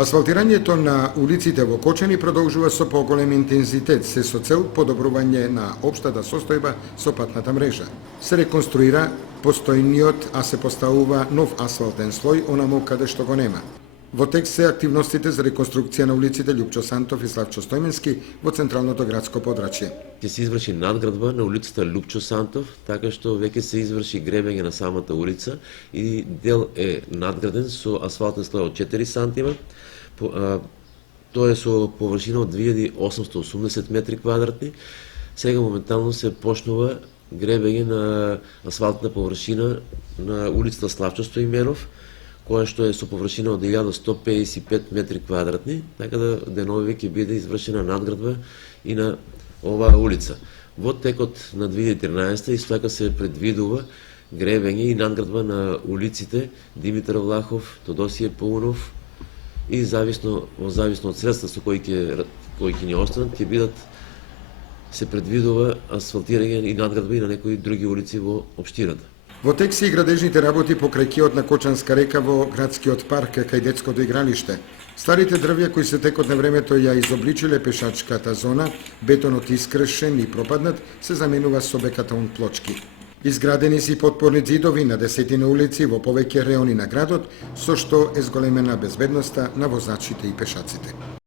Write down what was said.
Асфалтирањето на улиците во Кочани продолжува со поголем интензитет, се со цел подобрување на општата состојба со патната мрежа. Се реконструира постојниот, а се поставува нов асфалтен слој онаму каде што го нема. Во тек се активностите за реконструкција на улиците Љупчо Сантов и Славчо Стојменски во централното градско подрачје. Ќе се изврши надградба на улицата Љупчо Сантов, така што веќе се изврши гребење на самата улица и дел е надграден со асфалтен слој од 4 сантима. Тоа е со површина од 2880 метри квадратни. Сега моментално се почнува гребење на асфалтна површина на улицата Славчо Стоименов, која што е со површина од 1155 метри квадратни, така да денови ќе биде извршена надградба и на оваа улица. Во текот на 2013 исто така се предвидува гребење и надградба на улиците Димитар Влахов, Тодосије Паунов и зависно од средства со кои ќе ни останат, ќе бидат се предвидува асфалтирање и надградба и на некои други улици во општината. Во тек се и градежните работи покрај киот на Кочанска река во градскиот парк кај детското игралиште. Старите дрвја кои се текот на времето ја изобличиле пешачката зона, бетонот искршен и пропаднат, се заменува со бекатон плочки. Изградени се потпорни ѕидови на десетина улици во повеќе реони на градот, со што е зголемена безбедноста на возачите и пешаците.